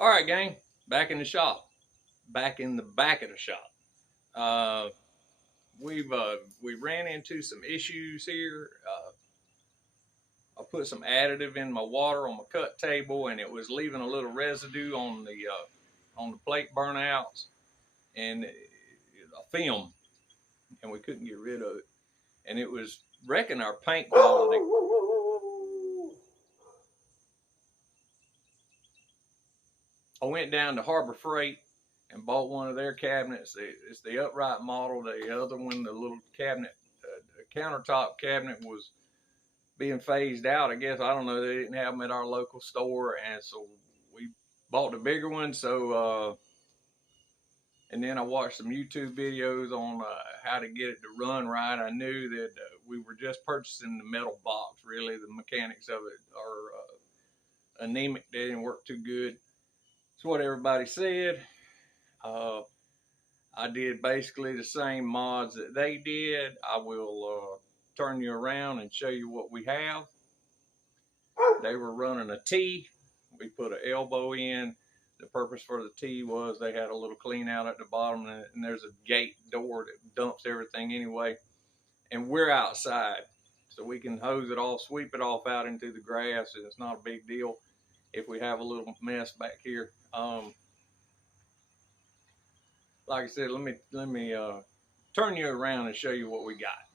All right, gang, back in the shop, back in the back of the shop. Uh, we ran into some issues here. I put some additive in my water on my cut table, and it was leaving a little residue on the plate burnouts and a film, and we couldn't get rid of it. And it was wrecking our paint quality. I went down to Harbor Freight and bought one of their cabinets. It's the upright model. The other one, the little cabinet, countertop cabinet, was being phased out. I guess, I don't know, they didn't have them at our local store, and so we bought the bigger one. And then I watched some YouTube videos on how to get it to run right. I knew that we were just purchasing the metal box. Really, the mechanics of it are anemic. They didn't work too good. That's what everybody said. Uh, I did basically the same mods that they did. I will turn you around and show you what we have. They were running a T. We put an elbow in. The purpose for the T was they had a little clean out at the bottom, and there's a gate door that dumps everything anyway. And we're outside, so we can hose it off, sweep it off out into the grass, and it's not a big deal if we have a little mess back here. Like I said, let me turn you around and show you what we got.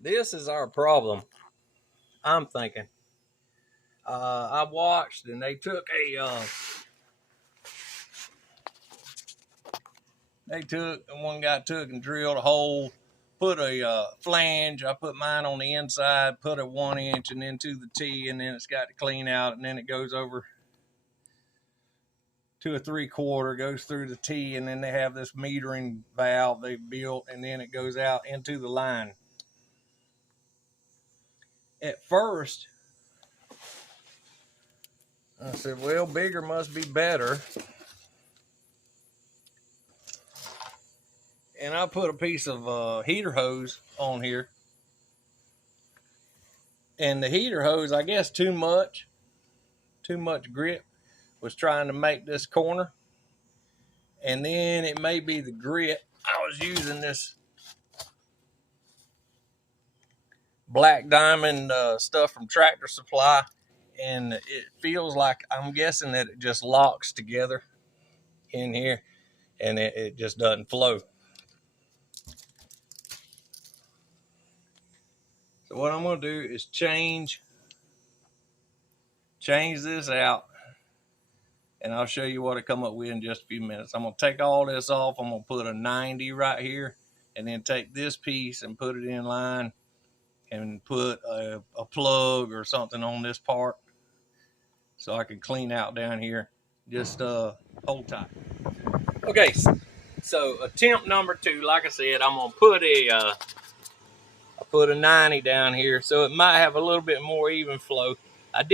This is our problem, I'm thinking. I watched, and they took one guy took and drilled a hole, put a flange. I put mine on the inside, put a 1 inch and into the T, and then it's got to clean out, and then it goes over to a 3/4, goes through the T, and then they have this metering valve they built, and then it goes out into the line. At first, I said, well, bigger must be better. And I put a piece of heater hose on here. And the heater hose, I guess too much grip, was trying to make this corner. And then it may be the grit. I was using this Black Diamond stuff from Tractor Supply, and it feels like, I'm guessing that it just locks together in here, and it just doesn't flow. So what I'm going to do is change this out, and I'll show you what I come up with in just a few minutes. I'm going to take all this off. I'm going to put a 90 right here, and then take this piece and put it in line and put a plug or something on this part so I can clean out down here. Just hold tight. Okay, so attempt number 2, like I said, I'm going to put a 90 down here, so it might have a little bit more even flow. I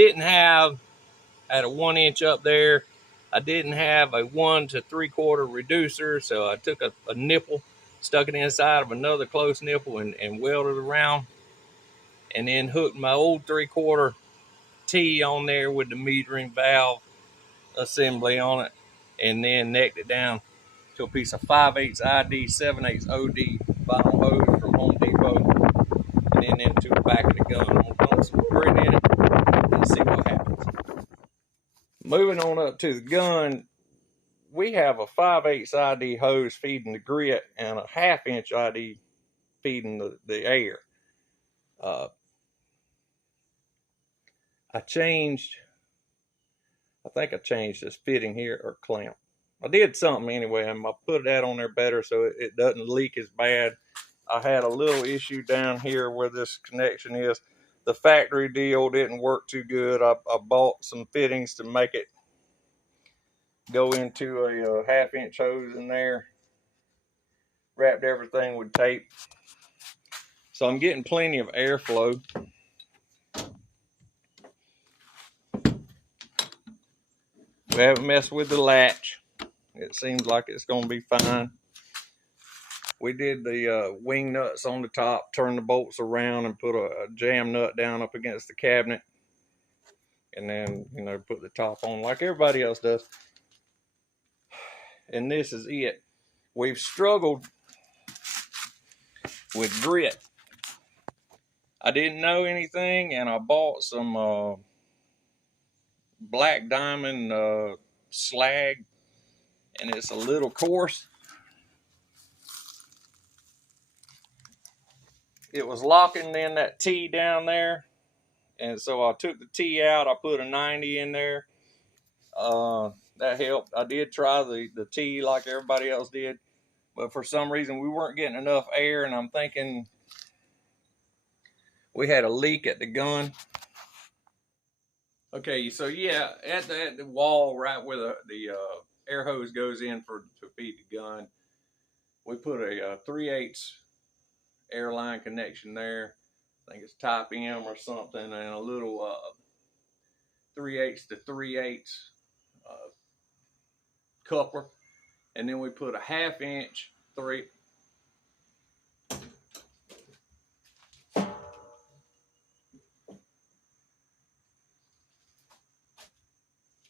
had a 1 inch up there. I didn't have a 1 to 3/4 reducer, so I took a nipple, stuck it inside of another close nipple, and welded around, and then hooked my old 3/4 T on there with the metering valve assembly on it, and then necked it down to a piece of 5/8 ID, 7/8 OD vinyl hose from Home Depot, and then into the back of the gun. I'm going to put some grit in it and see what happens. Moving on up to the gun, we have a 5/8 ID hose feeding the grit and a 1/2 inch ID feeding the air. I think I changed this fitting here, or clamp. I did something anyway, and I put that on there better so it doesn't leak as bad. I had a little issue down here where this connection is. The factory deal didn't work too good. I bought some fittings to make it go into a 1/2 inch hose in there. Wrapped everything with tape. So I'm getting plenty of airflow. We haven't messed with the latch. It seems like it's going to be fine. We did the wing nuts on the top, turned the bolts around, and put a jam nut down up against the cabinet. and then, you know, put the top on like everybody else does. And this is it. We've struggled with grit. I didn't know anything, and I bought some Black Diamond slag, and it's a little coarse. It was locking in that T down there, and so I took the T out. I put a 90 in there. That helped. I did try the T like everybody else did, but for some reason we weren't getting enough air, and I'm thinking we had a leak at the gun. Okay, so yeah, at the wall right where the air hose goes in to feed the gun, we put a 3/8 airline connection there. I think it's type M or something, and a little 3/8 to 3/8 coupler, and then we put a 1/2 inch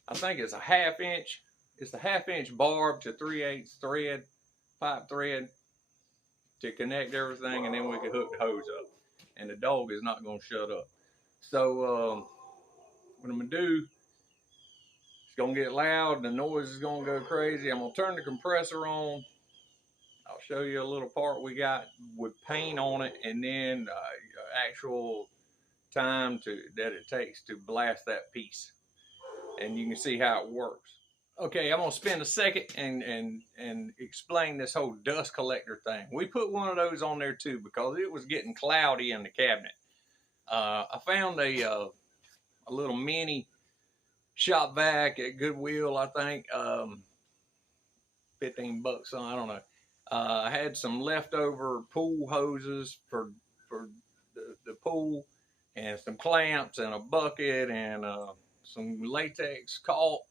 I think it's a 1/2 inch. It's the 1/2 inch barb to 3/8 thread, pipe thread, to connect everything, and then we can hook the hose up. And the dog is not going to shut up. So what I'm going to do, it's going to get loud, the noise is going to go crazy. I'm going to turn the compressor on. I'll show you a little part we got with paint on it, and then actual time that it takes to blast that piece. And you can see how it works. Okay, I'm gonna spend a second and explain this whole dust collector thing. We put one of those on there too because it was getting cloudy in the cabinet. I found a little mini shop vac at Goodwill, I think, $15 on, I don't know. I had some leftover pool hoses for the pool, and some clamps and a bucket and some latex caulk.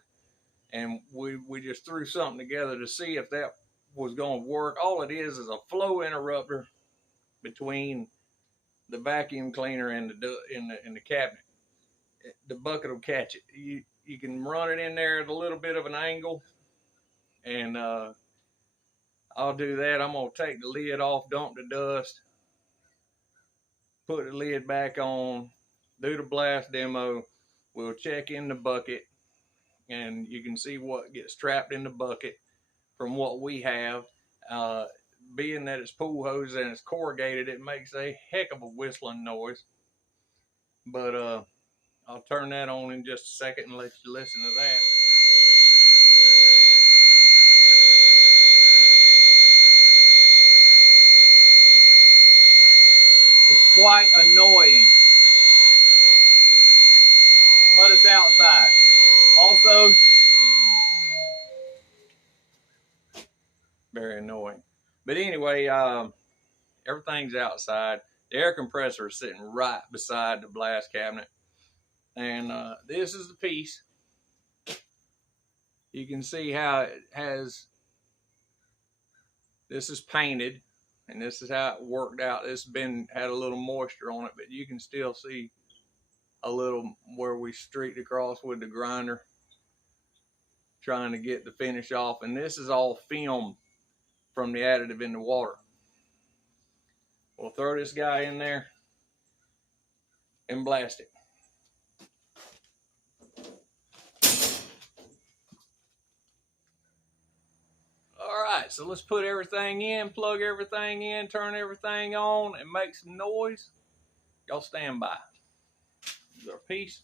And we just threw something together to see if that was going to work. All it is a flow interrupter between the vacuum cleaner and the cabinet. The bucket will catch it. You can run it in there at a little bit of an angle, and I'll do that. I'm gonna take the lid off, dump the dust, put the lid back on, do the blast demo. We'll check in the bucket, and you can see what gets trapped in the bucket from what we have. Being that it's pool hose and it's corrugated, it makes a heck of a whistling noise. But I'll turn that on in just a second and let you listen to that. It's quite annoying, but it's outside. Also, very annoying. But anyway, everything's outside. The air compressor is sitting right beside the blast cabinet. And this is the piece. You can see how it has, this is painted, and this is how it worked out. This had a little moisture on it, but you can still see a little where we streaked across with the grinder trying to get the finish off. And this is all film from the additive in the water. We'll throw this guy in there and blast it. All right, so let's put everything in, plug everything in, turn everything on, and make some noise. Y'all stand by. Is our piece?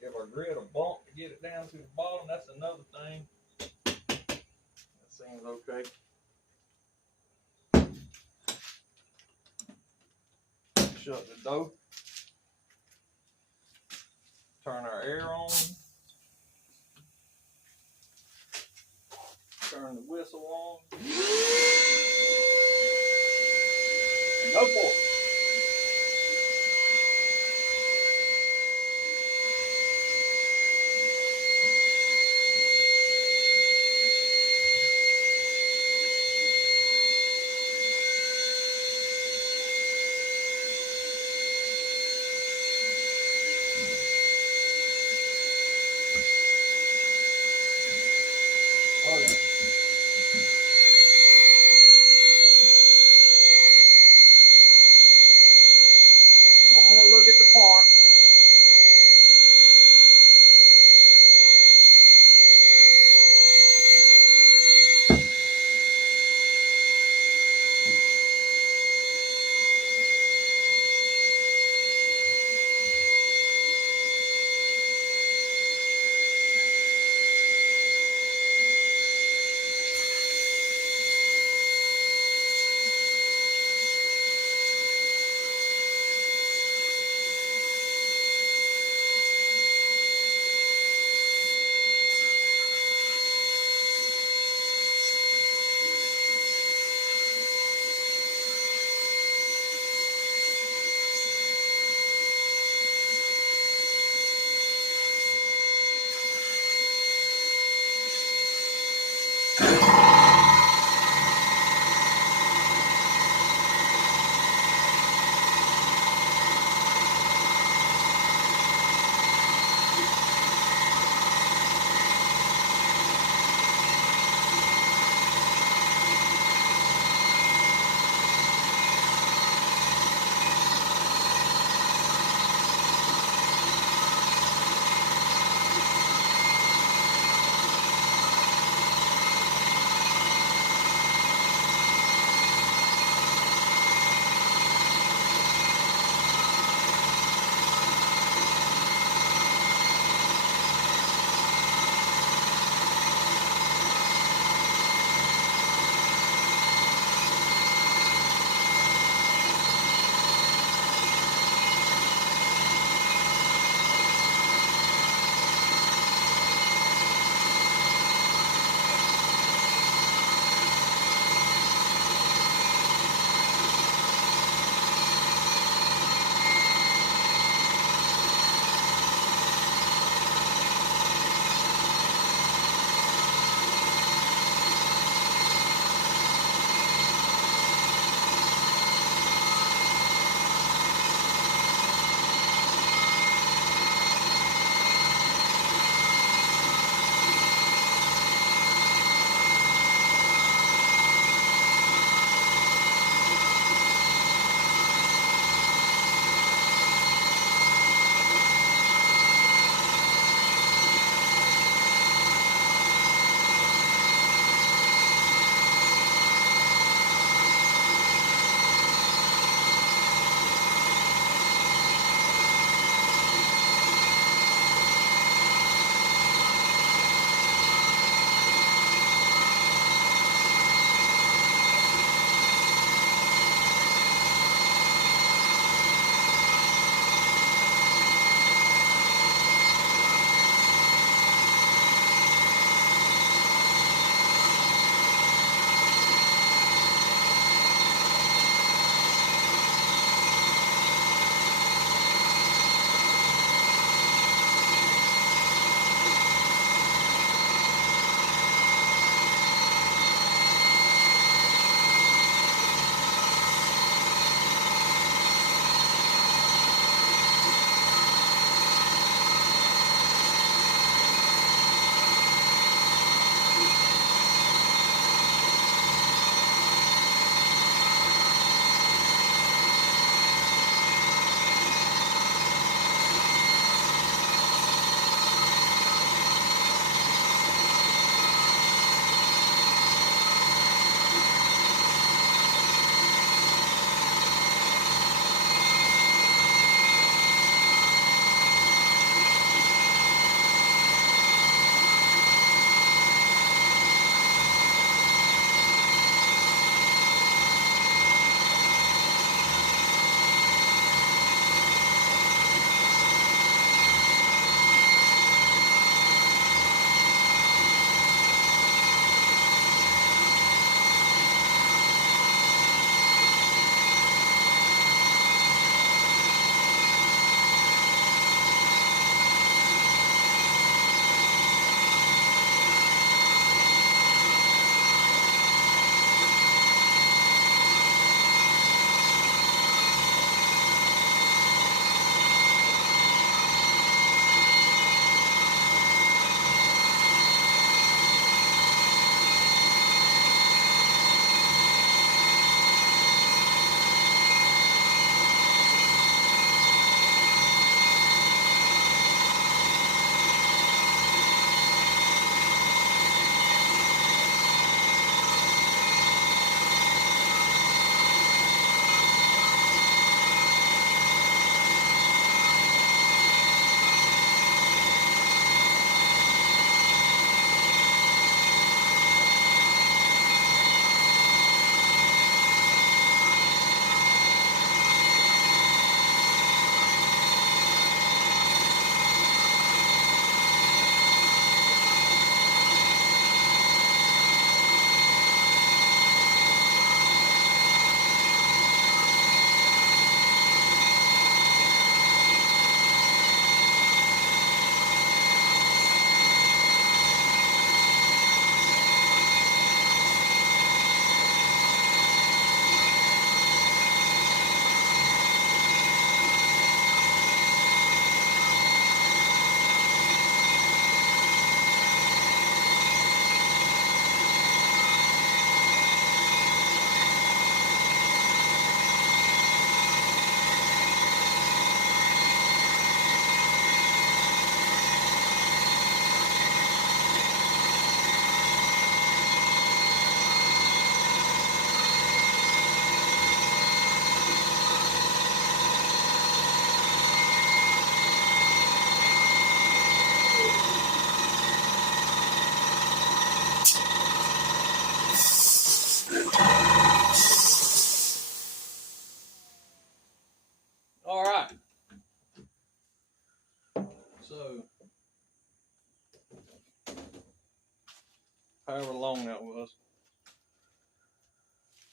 Give our grid a bump to get it down to the bottom. That's another thing. That seems okay. Shut the door. Turn our air on. Turn the whistle on. And go for it.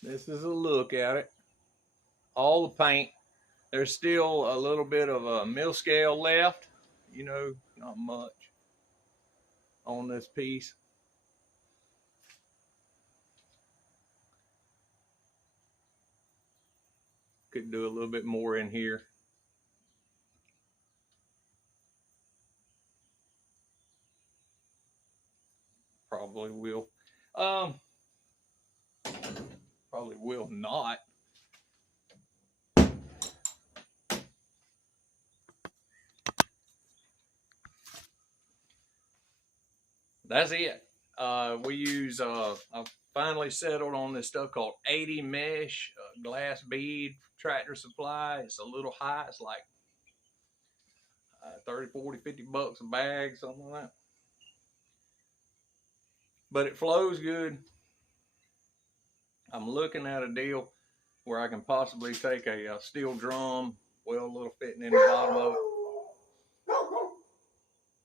This is a look at it. All the paint. There's still a little bit of a mill scale left. You know, not much on this piece. Could do a little bit more in here. Probably will. Probably will not. That's it. We use, I've finally settled on this stuff called 80 mesh glass bead Tractor Supply. It's a little high. It's like 30, 40, 50 bucks a bag, something like that. But it flows good. I'm looking at a deal where I can possibly take a steel drum, well, a little fitting in the bottom of it,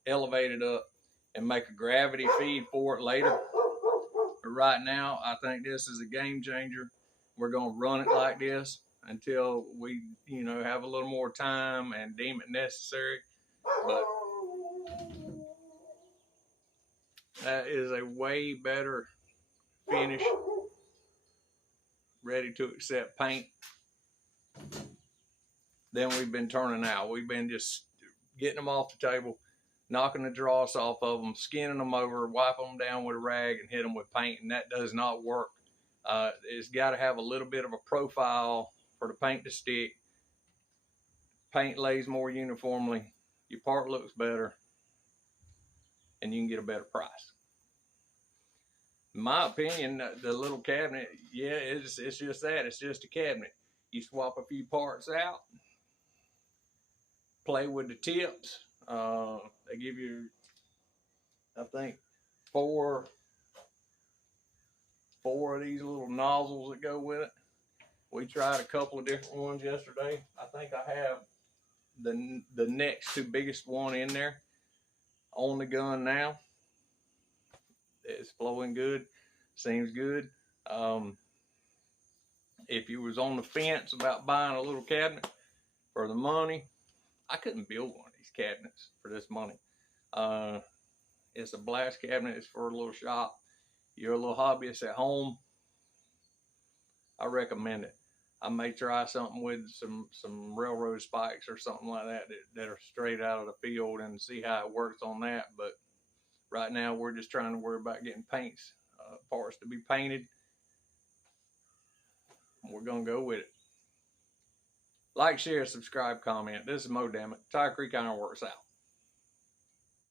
elevate it up, and make a gravity feed for it later. But right now, I think this is a game changer. We're going to run it like this until we, you know, have a little more time and deem it necessary. But that is a way better finish, ready to accept paint than we've been turning out. We've been just getting them off the table, knocking the dross off of them, skinning them over, wiping them down with a rag, and hit them with paint, and that does not work. It's got to have a little bit of a profile for the paint to stick. Paint lays more uniformly, your part looks better, and you can get a better price. In my opinion, the little cabinet, yeah, it's just that. It's just a cabinet. You swap a few parts out, play with the tips. They give you, I think, four of these little nozzles that go with it. We tried a couple of different ones yesterday. I think I have the next to biggest one in there on the gun now. It's flowing good, seems good. If you was on the fence about buying a little cabinet for the money, I couldn't build one of these cabinets for this money. It's a blast cabinet. It's for a little shop. You're a little hobbyist at home, I recommend it. I may try something with some railroad spikes or something like that are straight out of the field and see how it works on that. But right now we're just trying to worry about getting paints, parts to be painted. We're gonna go with it. Like, share, subscribe, comment. This is Mo Dammit. Tiger Creek Iron Works out.